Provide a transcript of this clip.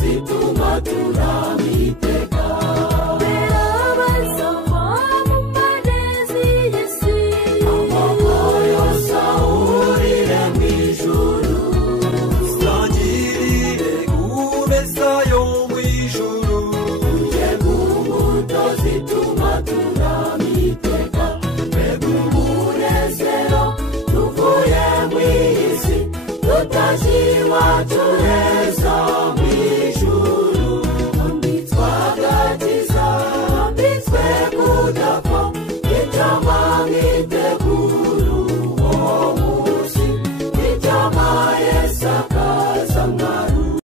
zituma turamiteka. Berabazava mu manezi y'isi, amaboko yose ahurire mu ijuru. Tangirire kumeza yo mu ijuru. Tujye ku mbuto zituma turamiteka. Mbega umunezero tuvuye mu isi, tutaje iwacu heza.